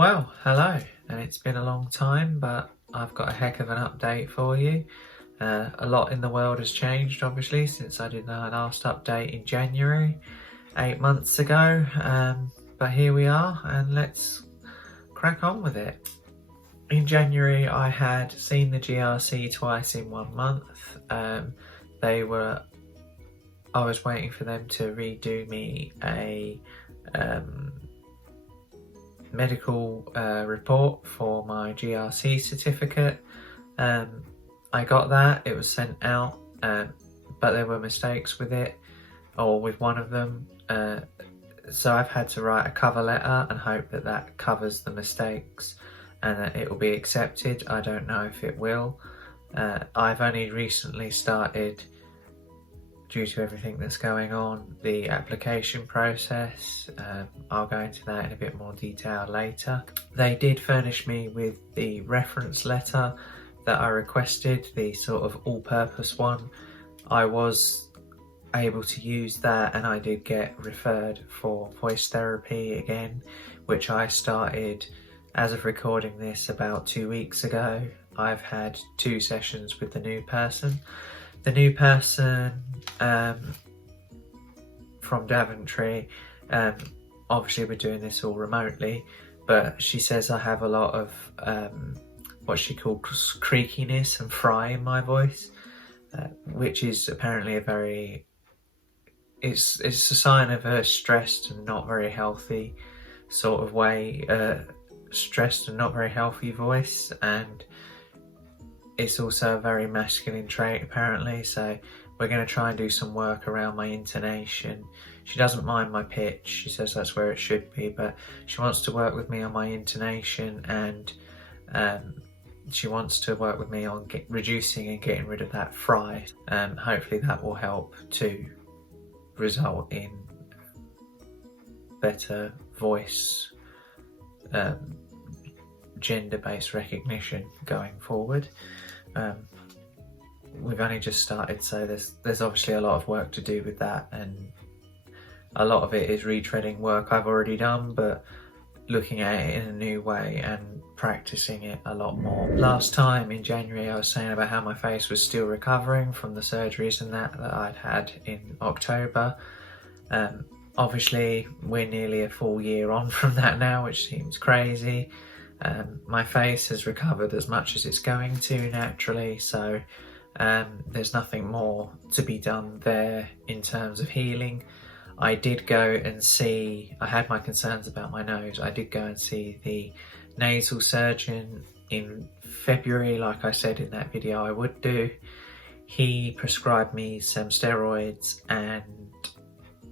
Well, hello, and it's been a long time, but I've got a heck of an update for you. A lot in the world has changed, obviously, since I did my last update in January, 8 months ago. But here we are, and let's crack on with it. In January, I had seen the GRC twice in 1 month. I was waiting for them to redo me a medical report for my GRC certificate. I got that, it was sent out, but there were mistakes with it, or with one of them. So I've had to write a cover letter and hope that that covers the mistakes and that it will be accepted. I don't know if it will. I've only recently started, due to everything that's going on, the application process. I'll go into that in a bit more detail later. They did furnish me with the reference letter that I requested, the sort of all-purpose one. I was able to use that, and I did get referred for voice therapy again, which I started as of recording this about 2 weeks ago. I've had 2 sessions with the new person. The new person from Daventry, obviously we're doing this all remotely, but she says I have a lot of what she calls creakiness and fry in my voice, which is apparently it's a sign of a stressed and not very healthy sort of way, stressed and not very healthy voice, and it's also a very masculine trait apparently, so we're going to try and do some work around my intonation. She doesn't mind my pitch, she says that's where it should be, but she wants to work with me on my intonation, and she wants to work with me on reducing and getting rid of that fry. Hopefully that will help to result in better voice, gender-based recognition going forward. We've only just started, so there's obviously a lot of work to do with that, and a lot of it is retreading work I've already done, but looking at it in a new way and practicing it a lot more. Last time in January I was saying about how my face was still recovering from the surgeries and that I'd had in October. Obviously we're nearly a full year on from that now, which seems crazy. My face has recovered as much as it's going to naturally, so there's nothing more to be done there in terms of healing. I did go and see, I had my concerns about my nose, I did go and see the nasal surgeon in February, like I said in that video I would do. He prescribed me some steroids and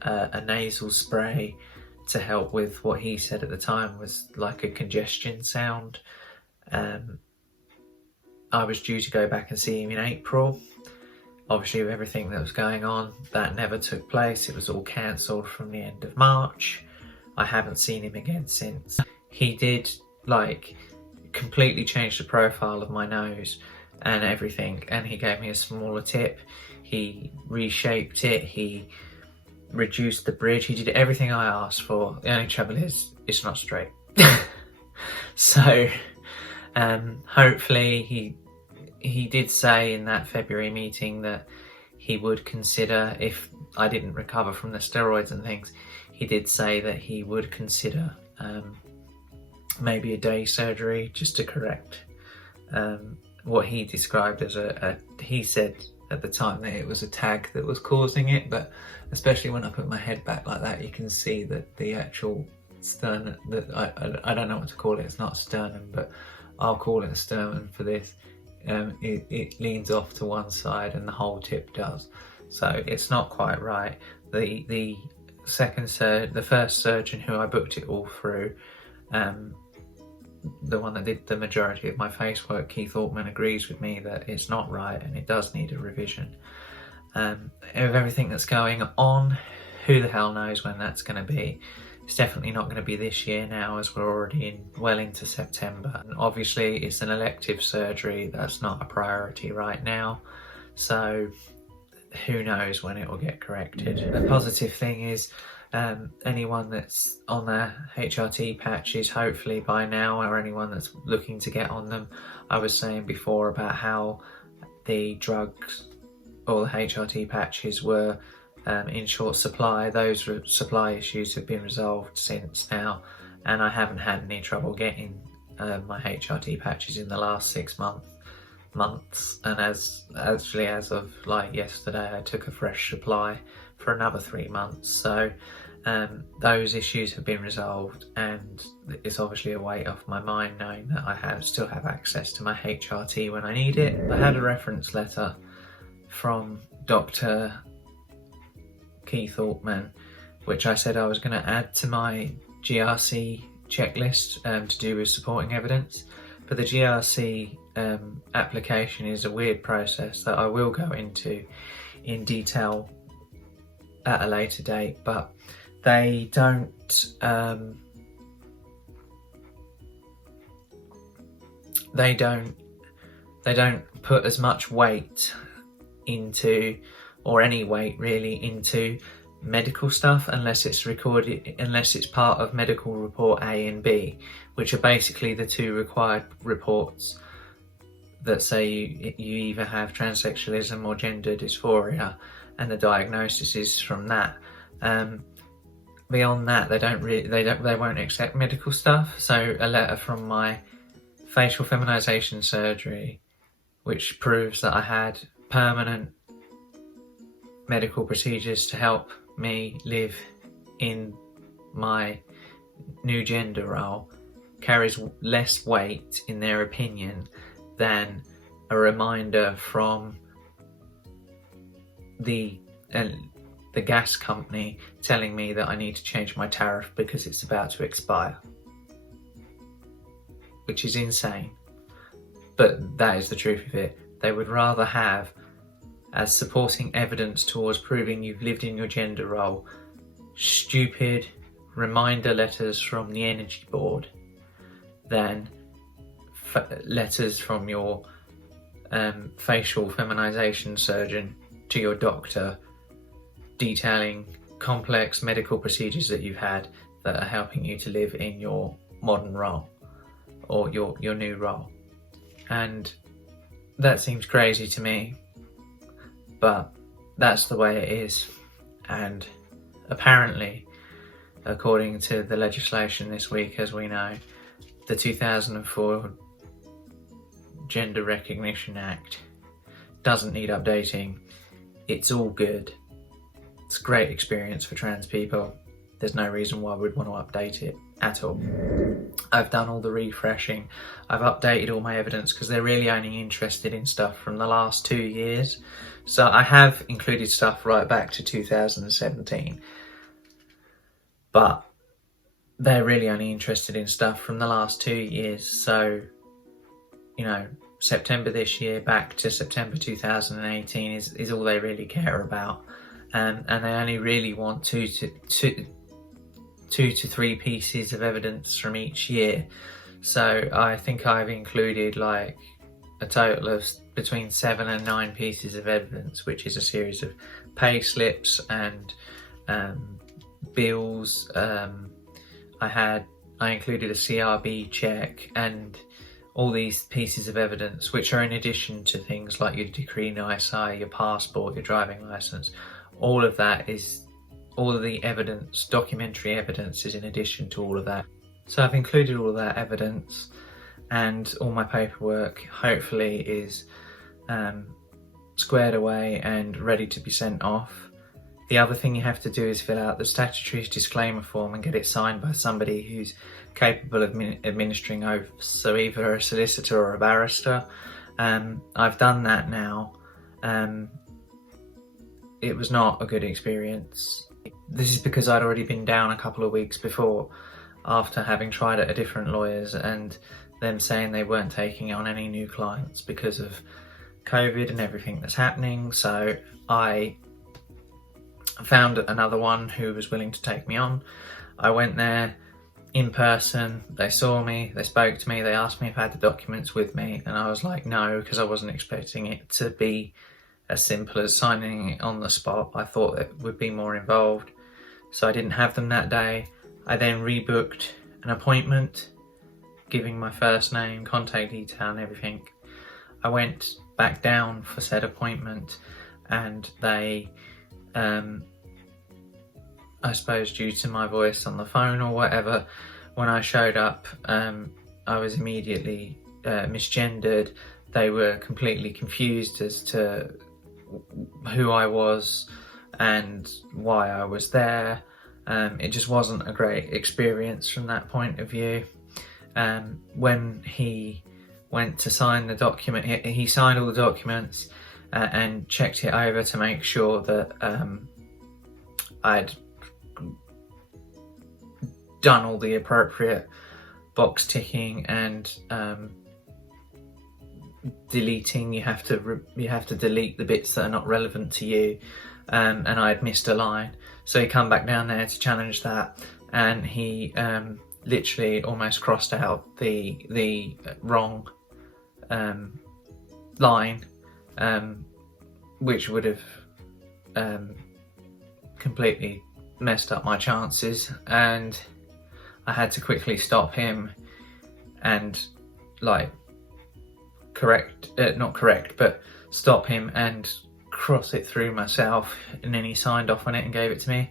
a nasal spray to help with what he said at the time was like a congestion sound. I was due to go back and see him in April. Obviously with everything that was going on, that never took place. It was all cancelled from the end of March. I haven't seen him again since. He did like completely change the profile of my nose and everything, and he gave me a smaller tip. He reshaped it, he reduced the bridge, he did everything I asked for. The only trouble is it's not straight. So hopefully he did say in that February meeting that he would consider, if I didn't recover from the steroids and things, he did say that he would consider maybe a day surgery just to correct what he described as he said at the time that it was a tag that was causing it, but especially when I put my head back like that, you can see that the actual sternum, that I don't know what to call it, it's not sternum, but I'll call it a sternum for this. It leans off to one side and the whole tip does, so it's not quite right. The first surgeon who I booked it all through, the one that did the majority of my face work, Keith Altman, agrees with me that it's not right and it does need a revision. With everything that's going on, who the hell knows when that's going to be. It's definitely not going to be this year now, as we're already well into September. And obviously it's an elective surgery, that's not a priority right now, so who knows when it will get corrected. The positive thing is anyone that's on their HRT patches, hopefully by now, or anyone that's looking to get on them. I was saying before about how the drugs or the HRT patches were in short supply. Those supply issues have been resolved since now, and I haven't had any trouble getting my HRT patches in the last 6 months. And as of like yesterday, I took a fresh supply for another 3 months. So those issues have been resolved, and it's obviously a weight off my mind knowing that I still have access to my HRT when I need it. I had a reference letter from Dr. Keith Altman, which I said I was going to add to my GRC checklist to do with supporting evidence. But the GRC application is a weird process that I will go into in detail at a later date, but they don't put as much weight into, or any weight really, into medical stuff unless it's part of medical report A and B, which are basically the two required reports that say you either have transsexualism or gender dysphoria, and the diagnosis is from that. Beyond that, they won't accept medical stuff. So a letter from my facial feminisation surgery, which proves that I had permanent medical procedures to help me live in my new gender role, carries less weight in their opinion than a reminder from the gas company telling me that I need to change my tariff because it's about to expire, which is insane, but that is the truth of it. They would rather have, as supporting evidence towards proving you've lived in your gender role, stupid reminder letters from the Energy Board than letters from your facial feminisation surgeon to your doctor detailing complex medical procedures that you've had that are helping you to live in your modern role or your new role. And that seems crazy to me, but that's the way it is. And apparently, according to the legislation this week, as we know, the 2004 Gender Recognition Act doesn't need updating. It's all good. It's a great experience for trans people. There's no reason why we'd want to update it at all. I've done all the refreshing. I've updated all my evidence because they're really only interested in stuff from the last 2 years. So I have included stuff right back to 2017. But they're really only interested in stuff from the last 2 years. So, you know, September this year back to September 2018 is all they really care about. And they only really want two to three pieces of evidence from each year. So I think I've included like a total of between 7 and 9 pieces of evidence, which is a series of pay slips and bills. I included a CRB check and all these pieces of evidence, which are in addition to things like your decree nisi, your passport, your driving license. All of the evidence, documentary evidence, is in addition to all of that. So I've included all of that evidence, and all my paperwork hopefully is squared away and ready to be sent off. The other thing you have to do is fill out the statutory disclaimer form and get it signed by somebody who's capable of administering oaths, so either a solicitor or a barrister. I've done that now. It was not a good experience. This is because I'd already been down a couple of weeks before after having tried at a different lawyer's and them saying they weren't taking on any new clients because of COVID and everything that's happening. So I found another one who was willing to take me on. I went there in person, they saw me, they spoke to me, they asked me if I had the documents with me, and I was like no, because I wasn't expecting it to be as simple as signing it on the spot. I thought it would be more involved. so I didn't have them that day. I then rebooked an appointment, giving my first name, contact detail and everything. I went back down for said appointment, and they, I suppose due to my voice on the phone or whatever, when I showed up, I was immediately misgendered. They were completely confused as to who I was and why I was there. It just wasn't a great experience from that point of view. When he went to sign the document, he signed all the documents and checked it over to make sure that I'd done all the appropriate box ticking and deleting. You have to delete the bits that are not relevant to you, and I had missed a line, so he come back down there to challenge that, and he literally almost crossed out the wrong line, which would have completely messed up my chances, and I had to quickly stop him and stop him and cross it through myself, and then he signed off on it and gave it to me,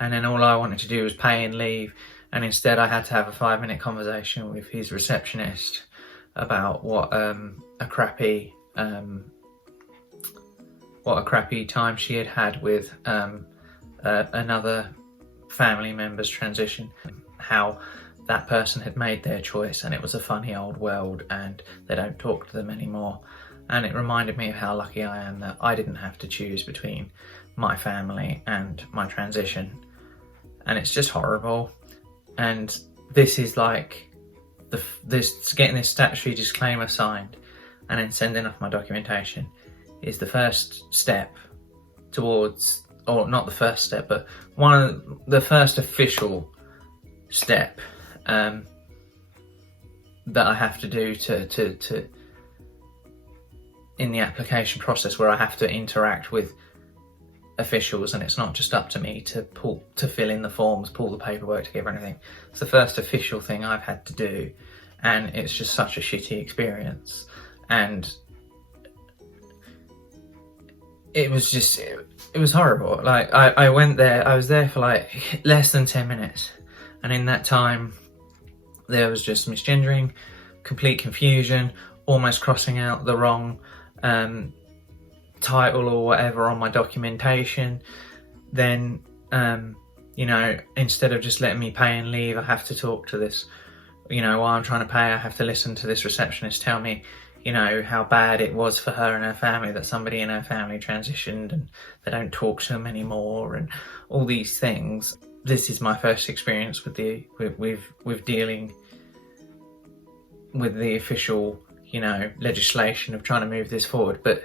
and then all I wanted to do was pay and leave, and instead I had to have a 5-minute conversation with his receptionist about what a crappy time she had had with another family member's transition, how that person had made their choice and it was a funny old world and they don't talk to them anymore. And it reminded me of how lucky I am that I didn't have to choose between my family and my transition. And it's just horrible. And this is like getting this statutory disclaimer signed and then sending off my documentation is the first step towards, or not the first step, but one of the first official step that I have to do to in the application process, where I have to interact with officials, and it's not just up to me to fill in the forms, pull the paperwork together and everything. It's the first official thing I've had to do, and it's just such a shitty experience. And it was horrible. Like I went there, I was there for like less than 10 minutes, and in that time there was just misgendering, complete confusion, almost crossing out the wrong title or whatever on my documentation. Then you know, instead of just letting me pay and leave, I have to talk to this, you know, while I'm trying to pay, I have to listen to this receptionist tell me, you know, how bad it was for her and her family, that somebody in her family transitioned and they don't talk to them anymore, and all these things. This is my first experience with dealing with the official, you know, legislation of trying to move this forward. But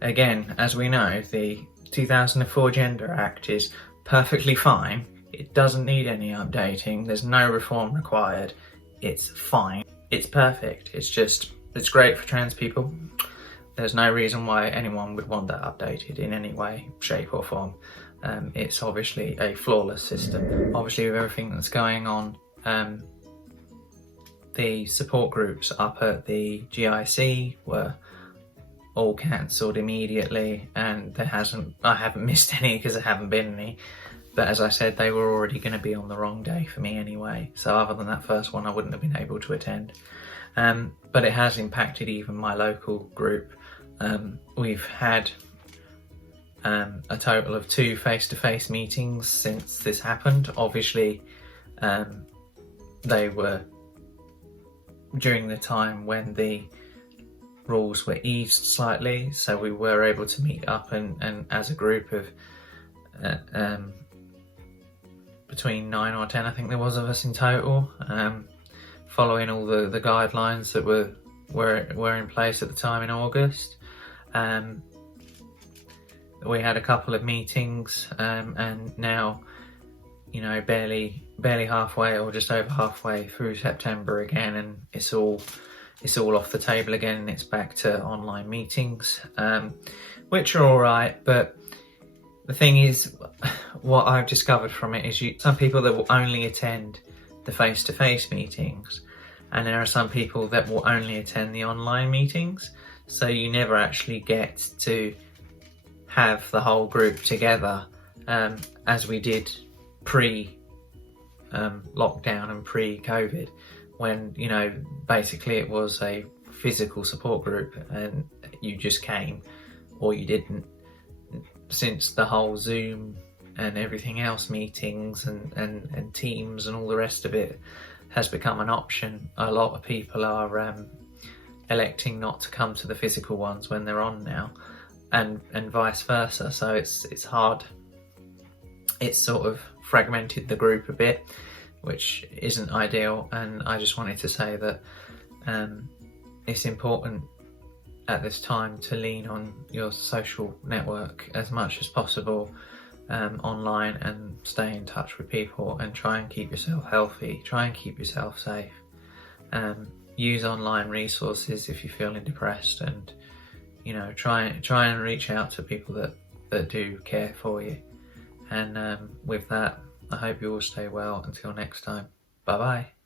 again, as we know, the 2004 Gender Act is perfectly fine. It doesn't need any updating. There's no reform required. It's fine. It's perfect. It's great for trans people. There's no reason why anyone would want that updated in any way, shape or form. It's obviously a flawless system. Obviously, with everything that's going on, the support groups up at the GIC were all cancelled immediately, and I haven't missed any because there haven't been any. But as I said, they were already going to be on the wrong day for me anyway. So other than that first one, I wouldn't have been able to attend. But it has impacted even my local group. We've had a total of 2 face-to-face meetings since this happened. Obviously, they were during the time when the rules were eased slightly, so we were able to meet up and as a group of between 9 or 10, I think there was, of us in total, following all the guidelines that were in place at the time in August. We had a couple of meetings, and now, you know, barely halfway or just over halfway through September again, and it's all off the table again, and it's back to online meetings, which are all right. But the thing is, what I've discovered from it is some people that will only attend the face-to-face meetings, and there are some people that will only attend the online meetings, so you never actually get to have the whole group together as we did pre-lockdown and pre-COVID, when, you know, basically it was a physical support group and you just came or you didn't. Since the whole Zoom and everything else, meetings and Teams and all the rest of it has become an option, a lot of people are electing not to come to the physical ones when they're on now, and vice versa. So it's hard. It's sort of fragmented the group a bit, which isn't ideal. And I just wanted to say that it's important at this time to lean on your social network as much as possible online, and stay in touch with people and try and keep yourself healthy, try and keep yourself safe. Use online resources if you're feeling depressed, and, you know, try and reach out to people that do care for you. And with that, I hope you all stay well until next time. Bye bye.